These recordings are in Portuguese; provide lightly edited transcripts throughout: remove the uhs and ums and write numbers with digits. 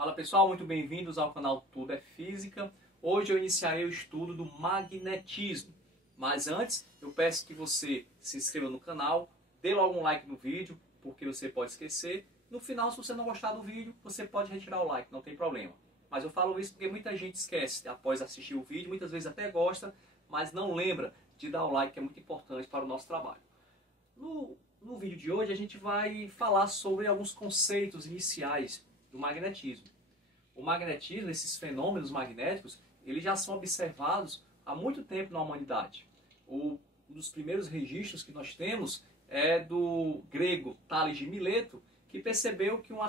Fala pessoal, muito bem-vindos ao canal Tudo é Física. Hoje eu iniciarei o estudo do magnetismo. Mas antes, eu peço que você se inscreva no canal, dê logo um like no vídeo, porque você pode esquecer. No final, se você não gostar do vídeo, você pode retirar o like, não tem problema. Mas eu falo isso porque muita gente esquece após assistir o vídeo, muitas vezes até gosta, mas não lembra de dar o like, que é muito importante para o nosso trabalho. No vídeo de hoje a gente vai falar sobre alguns conceitos iniciais do magnetismo. O magnetismo, esses fenômenos magnéticos, eles já são observados há muito tempo na humanidade. Um dos primeiros registros que nós temos é do grego Tales de Mileto, que percebeu que um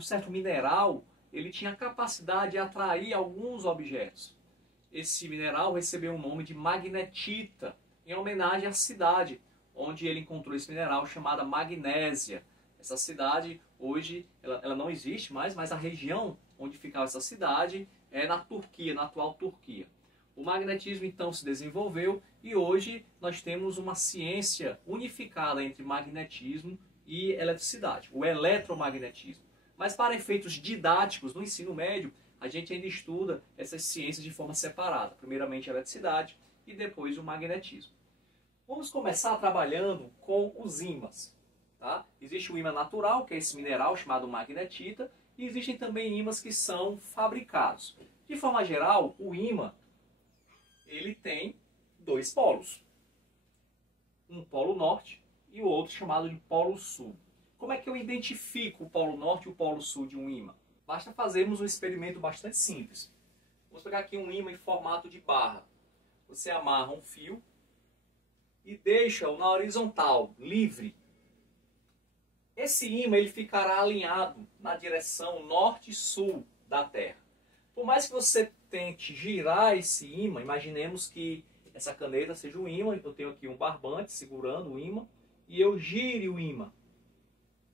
certo mineral ele tinha a capacidade de atrair alguns objetos. Esse mineral recebeu o nome de magnetita, em homenagem à cidade onde ele encontrou esse mineral, chamada Magnésia. Essa cidade, hoje, ela não existe mais, mas a região onde ficava essa cidade é na Turquia, na atual Turquia. O magnetismo, então, se desenvolveu e hoje nós temos uma ciência unificada entre magnetismo e eletricidade, o eletromagnetismo. Mas para efeitos didáticos, no ensino médio, a gente ainda estuda essas ciências de forma separada. Primeiramente a eletricidade e depois o magnetismo. Vamos começar trabalhando com os ímãs. Tá? Existe o ímã natural, que é esse mineral chamado magnetita, e existem também ímãs que são fabricados. De forma geral, o ímã ele tem dois polos. Um polo norte e o outro chamado de polo sul. Como é que eu identifico o polo norte e o polo sul de um ímã? Basta fazermos um experimento bastante simples. Vamos pegar aqui um ímã em formato de barra. Você amarra um fio e deixa-o na horizontal, livre. Esse ímã ele ficará alinhado na direção norte e sul da Terra. Por mais que você tente girar esse ímã, imaginemos que essa caneta seja o ímã, eu tenho aqui um barbante segurando o ímã, e eu gire o ímã.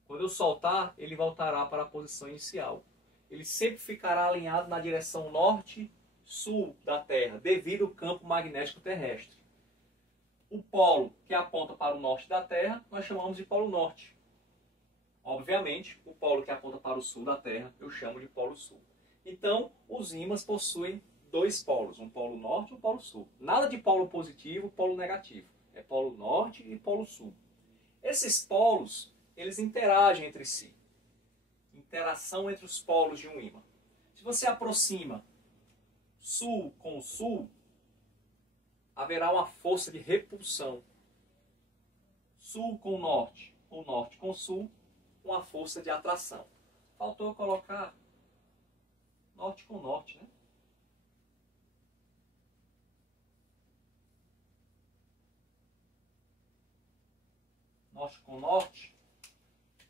Quando eu soltar, ele voltará para a posição inicial. Ele sempre ficará alinhado na direção norte-sul da Terra, devido ao campo magnético terrestre. O polo que aponta para o norte da Terra, nós chamamos de polo norte. Obviamente, o polo que aponta para o sul da Terra, eu chamo de polo sul. Então, os ímãs possuem dois polos, um polo norte e um polo sul. Nada de polo positivo, polo negativo. É polo norte e polo sul. Esses polos, eles interagem entre si. Interação entre os polos de um ímã. Se você aproxima sul com o sul, haverá uma força de repulsão. Sul com norte, ou norte com sul, uma força de atração. Faltou colocar norte com norte, né? Norte com norte,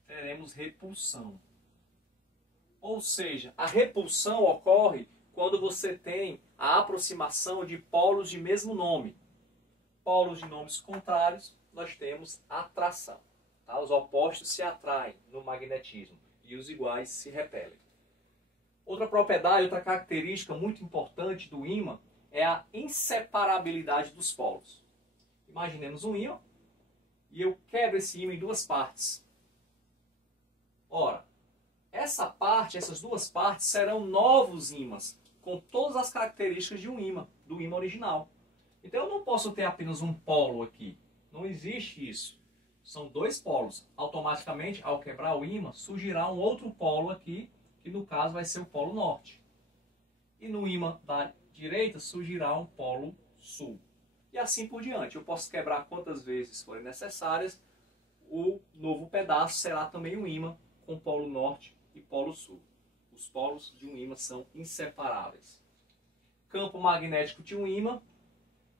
teremos repulsão. Ou seja, a repulsão ocorre quando você tem a aproximação de polos de mesmo nome. Polos de nomes contrários, nós temos atração. Tá? Os opostos se atraem no magnetismo e os iguais se repelem. Outra propriedade, outra característica muito importante do ímã é a inseparabilidade dos polos. Imaginemos um ímã e eu quebro esse ímã em duas partes. Ora, essas duas partes serão novos ímãs, com todas as características de um ímã, do ímã original. Então eu não posso ter apenas um polo aqui. Não existe isso. São dois polos. Automaticamente, ao quebrar o ímã, surgirá um outro polo aqui, que no caso vai ser o polo norte. E no ímã da direita surgirá um polo sul. E assim por diante. Eu posso quebrar quantas vezes forem necessárias. O novo pedaço será também um ímã com polo norte e polo sul. Os polos de um ímã são inseparáveis. Campo magnético de um ímã.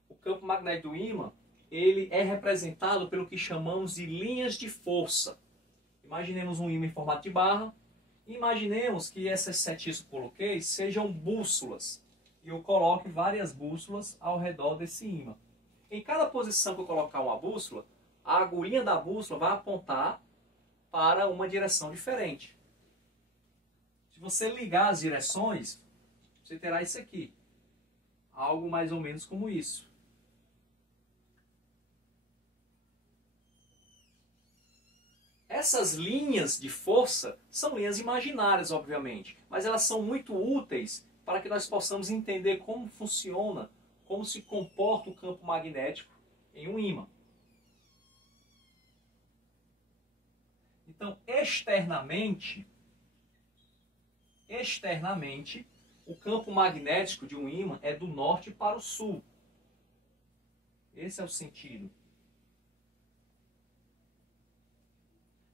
O campo magnético do ímã ele é representado pelo que chamamos de linhas de força. Imaginemos um ímã em formato de barra. E imaginemos que essas setinhas que eu coloquei sejam bússolas. E eu coloque várias bússolas ao redor desse ímã. Em cada posição que eu colocar uma bússola, a agulhinha da bússola vai apontar para uma direção diferente. Se você ligar as direções, você terá isso aqui. Algo mais ou menos como isso. Essas linhas de força são linhas imaginárias, obviamente, mas elas são muito úteis para que nós possamos entender como funciona, como se comporta o campo magnético em um ímã. Então, externamente, o campo magnético de um ímã é do norte para o sul. Esse é o sentido.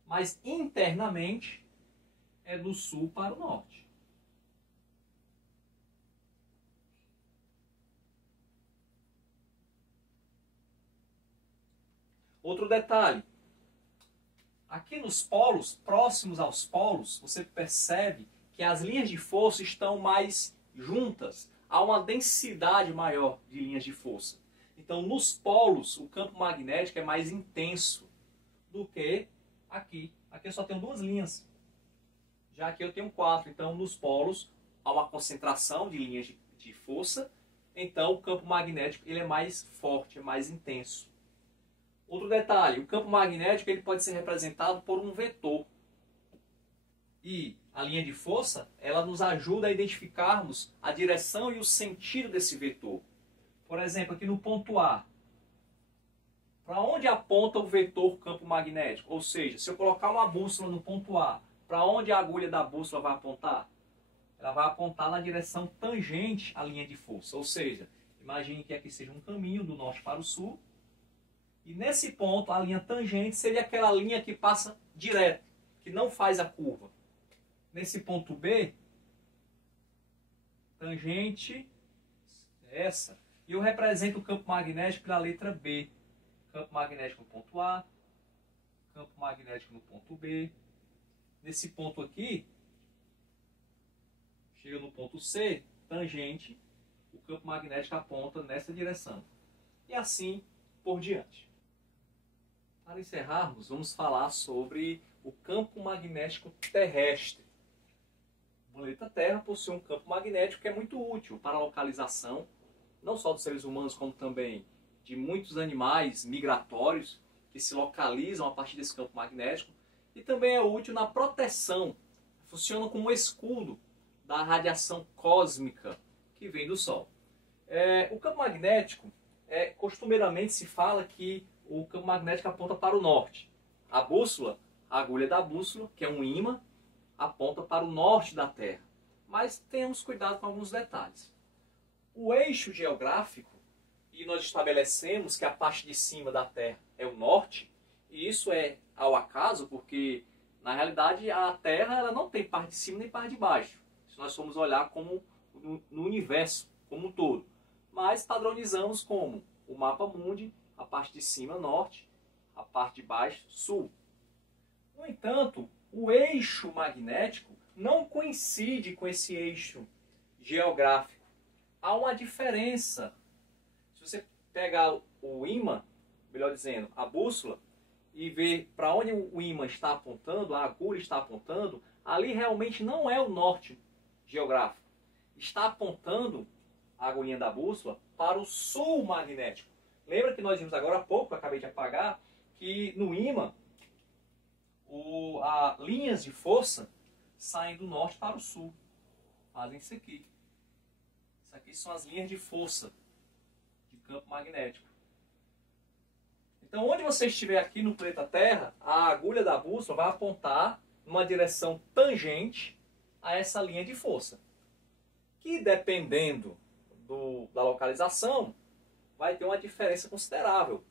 Mas internamente é do sul para o norte. Outro detalhe. Aqui nos polos, próximos aos polos, você percebe que as linhas de força estão mais juntas. Há uma densidade maior de linhas de força. Então, nos polos, o campo magnético é mais intenso do que aqui. Aqui eu só tenho 2 linhas. Já aqui eu tenho 4. Então, nos polos, há uma concentração de linhas de força. Então, o campo magnético ele é mais forte, é mais intenso. Outro detalhe, o campo magnético ele pode ser representado por um vetor. E a linha de força, ela nos ajuda a identificarmos a direção e o sentido desse vetor. Por exemplo, aqui no ponto A. Para onde aponta o vetor campo magnético? Ou seja, se eu colocar uma bússola no ponto A, para onde a agulha da bússola vai apontar? Ela vai apontar na direção tangente à linha de força. Ou seja, imagine que aqui seja um caminho do norte para o sul. E nesse ponto, a linha tangente seria aquela linha que passa direto, que não faz a curva. Nesse ponto B, tangente é essa. E eu represento o campo magnético pela letra B. Campo magnético no ponto A, campo magnético no ponto B. Nesse ponto aqui, chega no ponto C, tangente, o campo magnético aponta nessa direção. E assim por diante. Para encerrarmos, vamos falar sobre o campo magnético terrestre. O planeta Terra possui um campo magnético que é muito útil para a localização, não só dos seres humanos, como também de muitos animais migratórios que se localizam a partir desse campo magnético. E também é útil na proteção, funciona como escudo da radiação cósmica que vem do Sol. O campo magnético, costumeiramente se fala que o campo magnético aponta para o norte. A bússola, a agulha da bússola, que é um ímã, aponta para o norte da Terra. Mas tenhamos cuidado com alguns detalhes. O eixo geográfico, e nós estabelecemos que a parte de cima da Terra é o norte, e isso é ao acaso, porque na realidade a Terra ela não tem parte de cima nem parte de baixo. Se nós formos olhar como no universo como um todo. Mas padronizamos como o mapa mundi, a parte de cima norte, a parte de baixo sul. No entanto, o eixo magnético não coincide com esse eixo geográfico. Há uma diferença. Se você pegar o ímã, melhor dizendo, a bússola, e ver para onde o ímã está apontando, a agulha está apontando, ali realmente não é o norte geográfico. Está apontando a agulhinha da bússola para o sul magnético. Lembra que nós vimos agora há pouco, eu acabei de apagar, que no ímã, linhas de força saem do norte para o sul. Fazem isso aqui. Isso aqui são as linhas de força de campo magnético. Então, onde você estiver aqui no planeta Terra, a agulha da bússola vai apontar numa direção tangente a essa linha de força. Que, dependendo da localização, vai ter uma diferença considerável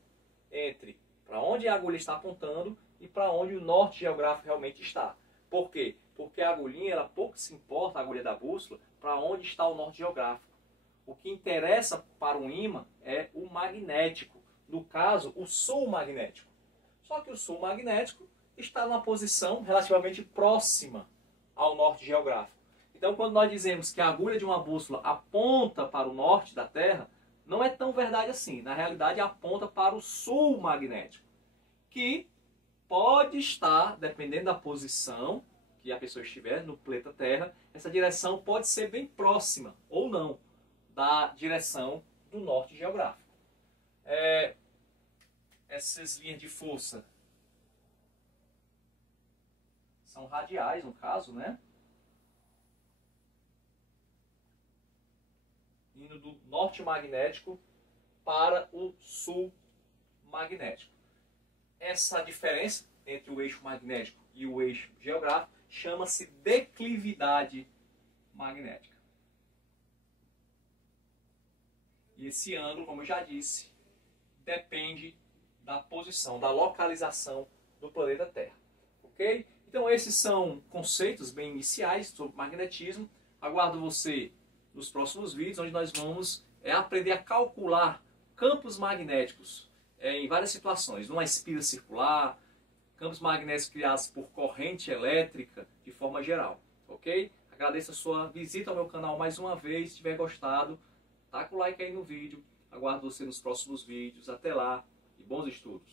entre para onde a agulha está apontando e para onde o norte geográfico realmente está. Por quê? Porque a agulhinha, ela pouco se importa, a agulha da bússola, para onde está o norte geográfico. O que interessa para um ímã é o magnético. No caso, o sul magnético. Só que o sul magnético está numa posição relativamente próxima ao norte geográfico. Então, quando nós dizemos que a agulha de uma bússola aponta para o norte da Terra, não é tão verdade assim. Na realidade, aponta para o sul magnético, que pode estar, dependendo da posição que a pessoa estiver no planeta Terra, essa direção pode ser bem próxima, ou não, da direção do norte geográfico. Essas linhas de força são radiais no caso, né? Indo do norte magnético para o sul magnético. Essa diferença entre o eixo magnético e o eixo geográfico chama-se declividade magnética. E esse ângulo, como eu já disse, depende da posição, da localização do planeta Terra. Ok? Então esses são conceitos bem iniciais sobre magnetismo. Aguardo você nos próximos vídeos, onde nós vamos aprender a calcular campos magnéticos em várias situações, numa espiral circular, campos magnéticos criados por corrente elétrica, de forma geral. Ok? Agradeço a sua visita ao meu canal mais uma vez. Se tiver gostado, taca o like aí no vídeo. Aguardo você nos próximos vídeos. Até lá e bons estudos!